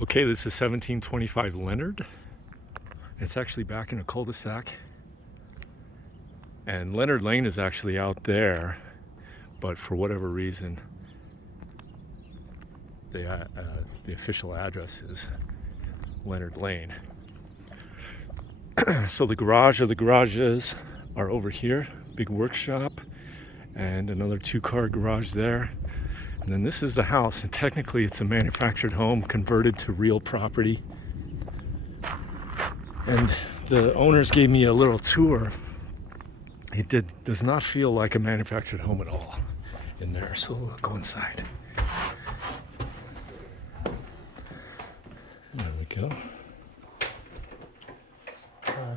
Okay, this is 1725 Leonard. It's actually back in a cul-de-sac. And Leonard Lane is actually out there, but for whatever reason, the official address is Leonard Lane. So the garage of the garages are over here, big workshop, and another 2-car garage there. And then this is the house, and technically it's a manufactured home converted to real property. And the owners gave me a little tour. It does not feel like a manufactured home at all in there, so we'll go inside. There we go.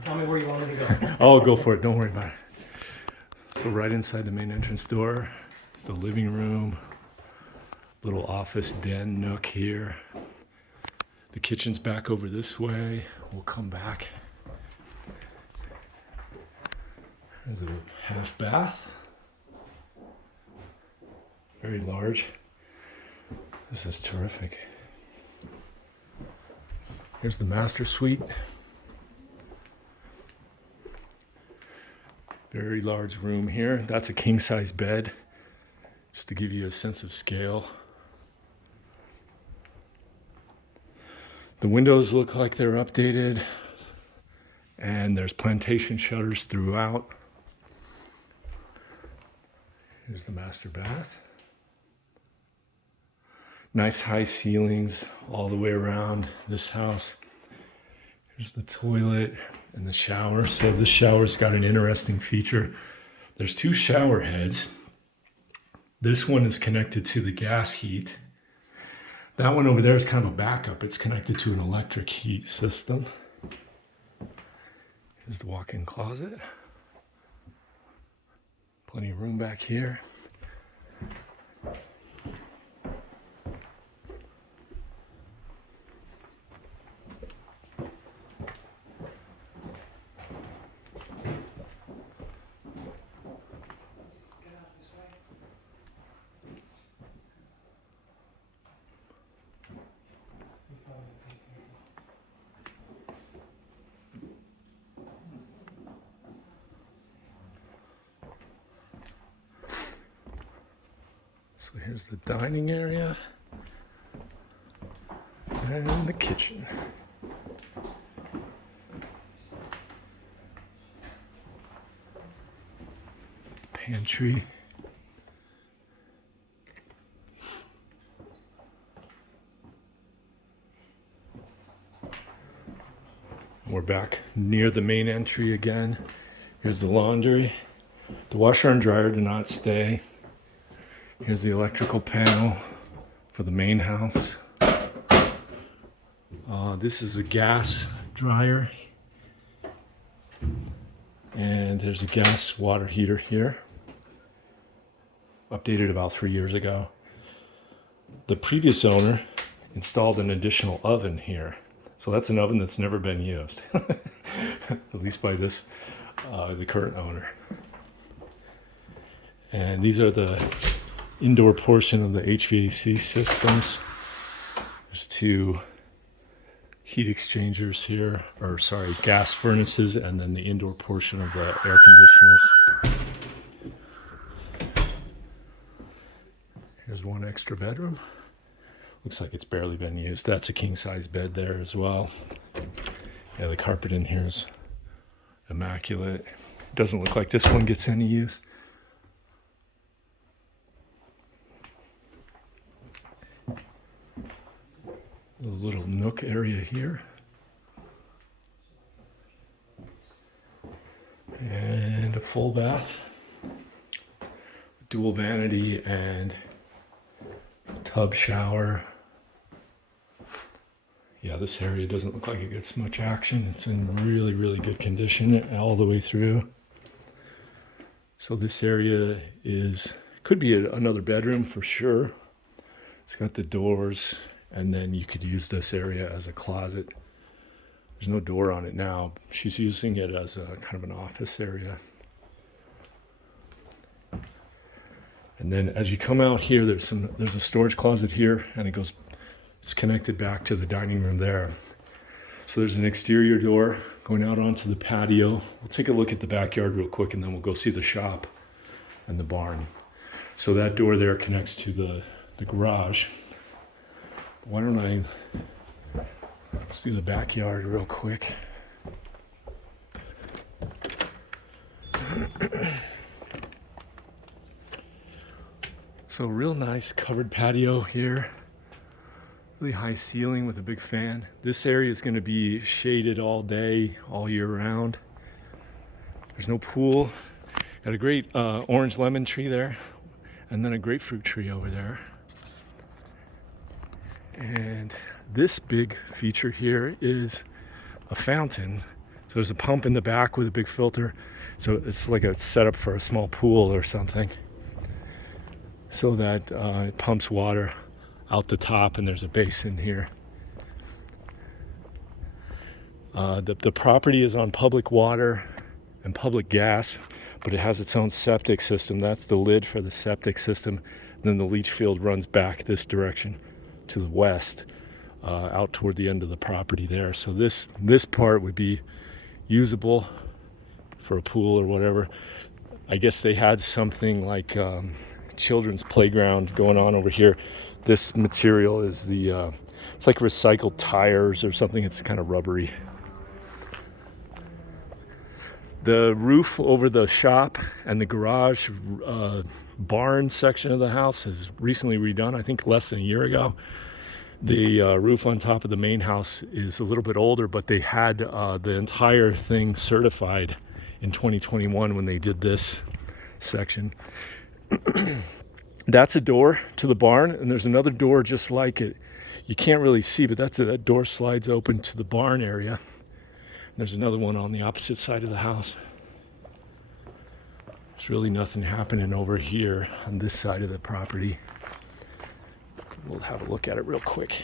Tell me where you want me to go. I'll go for it, don't worry about it. So right inside the main entrance door, it's the living room, little office den nook here. The kitchen's back over this way. We'll come back. There's a half bath. Very large. This is terrific. Here's the master suite. Very large room here. That's a king-size bed, just to give you a sense of scale. The windows look like they're updated, and there's plantation shutters throughout. Here's the master bath. Nice high ceilings all the way around this house. Here's the toilet and the shower. So this shower's got an interesting feature. There's 2 shower heads. This one is connected to the gas heat. That one over there is kind of a backup. It's connected to an electric heat system. Here's the walk-in closet. Plenty of room back here. So here's the dining area and the kitchen. Pantry. We're back near the main entry again. Here's the laundry. The washer and dryer do not stay. Here's the electrical panel for the main house. This is a gas dryer. And there's a gas water heater here. Updated about 3 years ago. The previous owner installed an additional oven here. So that's an oven that's never been used. At least by the current owner. And these are the indoor portion of the HVAC systems. There's 2 heat exchangers here, or sorry, gas furnaces, and then the indoor portion of the air conditioners. Here's one extra bedroom. Looks like it's barely been used. That's a king-size bed there as well. Yeah, the carpet in here is immaculate. It doesn't look like this one gets any use. A little nook area here. And a full bath. Dual vanity and tub shower. Yeah, this area doesn't look like it gets much action. It's in really, really good condition all the way through. So this area could be another bedroom for sure. It's got the doors, and then you could use this area as a closet. There's no door on it now. She's using it as a kind of an office area. And then as you come out here, there's a storage closet here, and it goes It's connected back to the dining room there. So there's an exterior door going out onto the patio. We'll take a look at the backyard real quick and then we'll go see the shop and the barn. So that door there connects to the garage. Why don't let's do the backyard real quick. So real nice covered patio here. Really high ceiling with a big fan. This area is going to be shaded all day, all year round. There's no pool. Got a great orange lemon tree there, and then a grapefruit tree over there. And this big feature here is a fountain. So there's a pump in the back with a big filter. So it's like a setup for a small pool or something. So that it pumps water out the top, and there's a basin here. The property is on public water and public gas, but it has its own septic system. That's the lid for the septic system. And then the leach field runs back this direction to the west, out toward the end of the property there. So this part would be usable for a pool or whatever. I guess they had something like children's playground going on over here. This material is it's like recycled tires or something. It's kind of rubbery. The roof over the shop and the garage barn section of the house is recently redone, I think less than a year ago. The roof on top of the main house is a little bit older, but they had the entire thing certified in 2021 when they did this section. That's a door to the barn, and there's another door just like it. You can't really see, but that door slides open to the barn area. There's another one on the opposite side of the house. There's really nothing happening over here on this side of the property. We'll have a look at it real quick.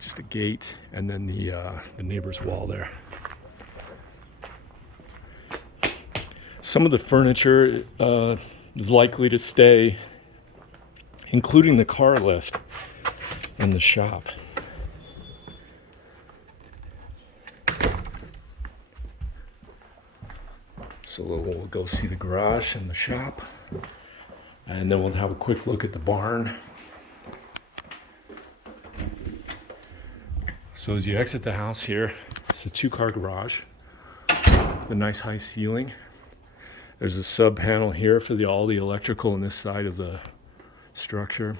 Just a gate and then the neighbor's wall there. Some of the furniture is likely to stay, including the car lift in the shop. So we'll go see the garage and the shop, and then we'll have a quick look at the barn. So as you exit the house here, it's a 2-car garage with a nice high ceiling. There's a sub panel here for all the electrical on this side of the structure.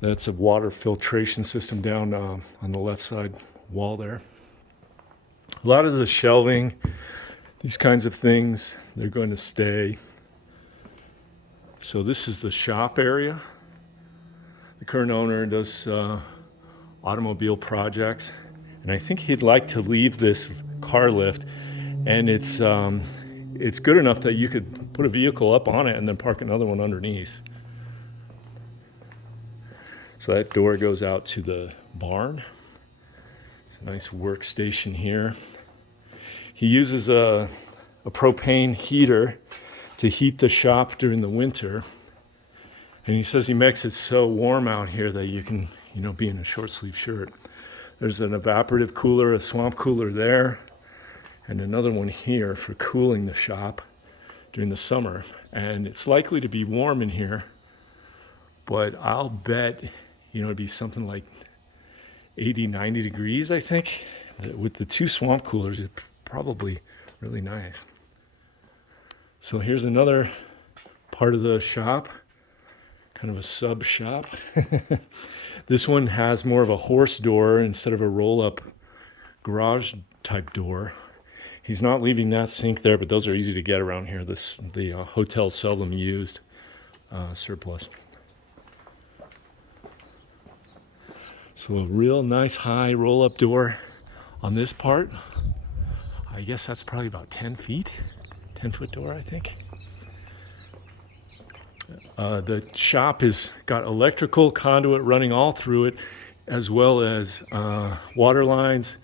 That's a water filtration system down on the left side wall there. A lot of the shelving, these kinds of things, they're going to stay. So this is the shop area. The current owner does automobile projects, and I think he'd like to leave this car lift, and it's good enough that you could put a vehicle up on it and then park another one underneath. So that door goes out to the barn. It's a nice workstation here. He uses a propane heater to heat the shop during the winter. And he says he makes it so warm out here that you can, be in a short sleeve shirt. There's an evaporative cooler, a swamp cooler there, and another one here for cooling the shop during the summer. And it's likely to be warm in here, but I'll bet, it'd be something like 80, 90 degrees, I think. With the 2 swamp coolers, it's probably really nice. So here's another part of the shop, kind of a sub shop. This one has more of a horse door instead of a roll-up garage type door. He's not leaving that sink there, but those are easy to get around here. The hotel seldom used surplus. So a real nice high roll-up door on this part. I guess that's probably about 10 feet, 10-foot door, I think. The shop has got electrical conduit running all through it, as well as water lines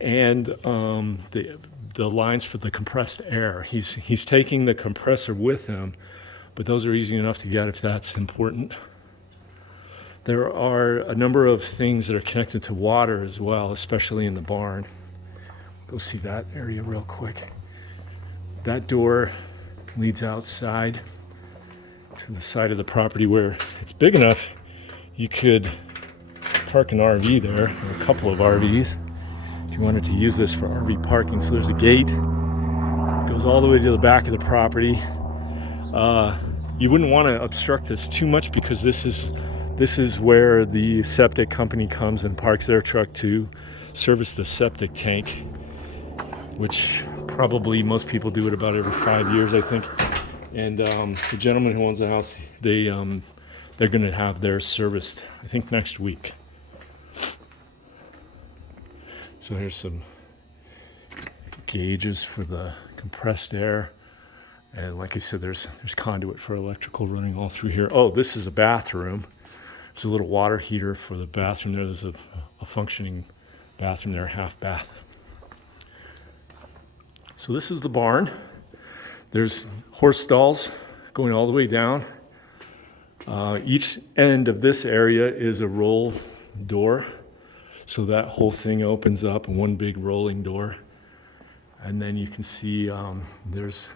and the lines for the compressed air. He's taking the compressor with him, but those are easy enough to get if that's important. There are a number of things that are connected to water as well, especially in the barn. Go see that area real quick. That door leads outside to the side of the property where it's big enough you could park an RV there, or a couple of RVs, if you wanted to use this for RV parking. So there's a gate, it goes all the way to the back of the property. You wouldn't want to obstruct this too much because this is where the septic company comes and parks their truck to service the septic tank, which probably most people do it about every 5 years, I think. And the gentleman who owns the house, they're going to have theirs serviced, I think, next week. So here's some gauges for the compressed air. And like I said, there's conduit for electrical running all through here. Oh, this is a bathroom. There's a little water heater for the bathroom there. There's a functioning bathroom there, half bath. So this is the barn. There's horse stalls going all the way down. Each end of this area is a roll door. So that whole thing opens up in one big rolling door. And then you can see there's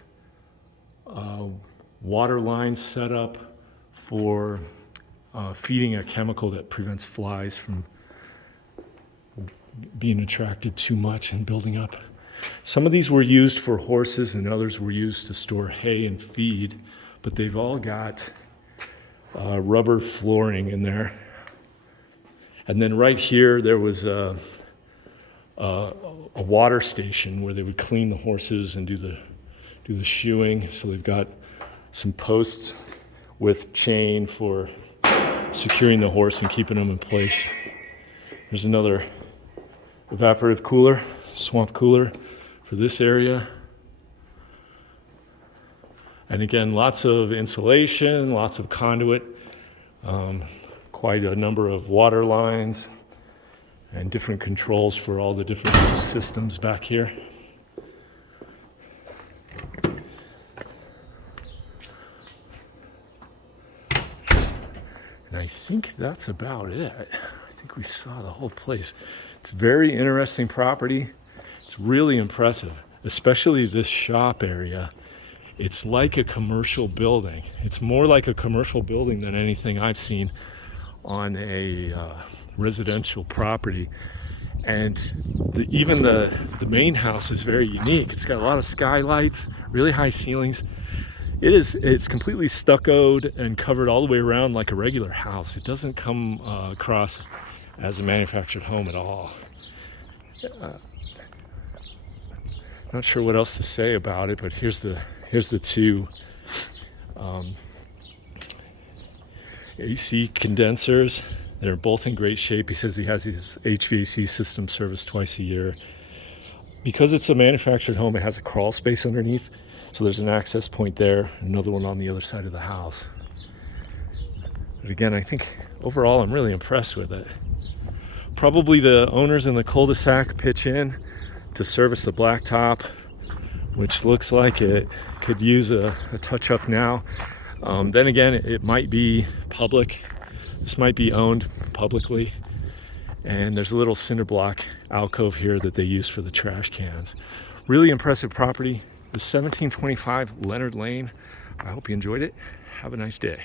water lines set up for feeding a chemical that prevents flies from being attracted too much and building up. Some of these were used for horses and others were used to store hay and feed, but they've all got rubber flooring in there. And then right here, there was a water station where they would clean the horses and do the shoeing. So they've got some posts with chain for securing the horse and keeping them in place. There's another evaporative cooler, swamp cooler for this area. And again, lots of insulation, lots of conduit, quite a number of water lines and different controls for all the different systems back here. And I think that's about it. I think we saw the whole place. It's a very interesting property. It's really impressive, especially this shop area. It's like a commercial building. It's more like a commercial building than anything I've seen on a residential property. And even the main house is very unique. It's got a lot of skylights, really high ceilings. It's completely stuccoed and covered all the way around like a regular house. It doesn't come across as a manufactured home at all. Not sure what else to say about it, but here's the two AC condensers. They're both in great shape. He says he has his HVAC system serviced twice a year. Because it's a manufactured home, it has a crawl space underneath. So there's an access point there, another one on the other side of the house. But again, I think overall I'm really impressed with it. Probably the owners in the cul-de-sac pitch in to service the blacktop, which looks like it could use a touch-up now. Then again, it might be public. This might be owned publicly. And there's a little cinder block alcove here that they use for the trash cans. Really impressive property. The 1725 Leonard Lane. I hope you enjoyed it. Have a nice day.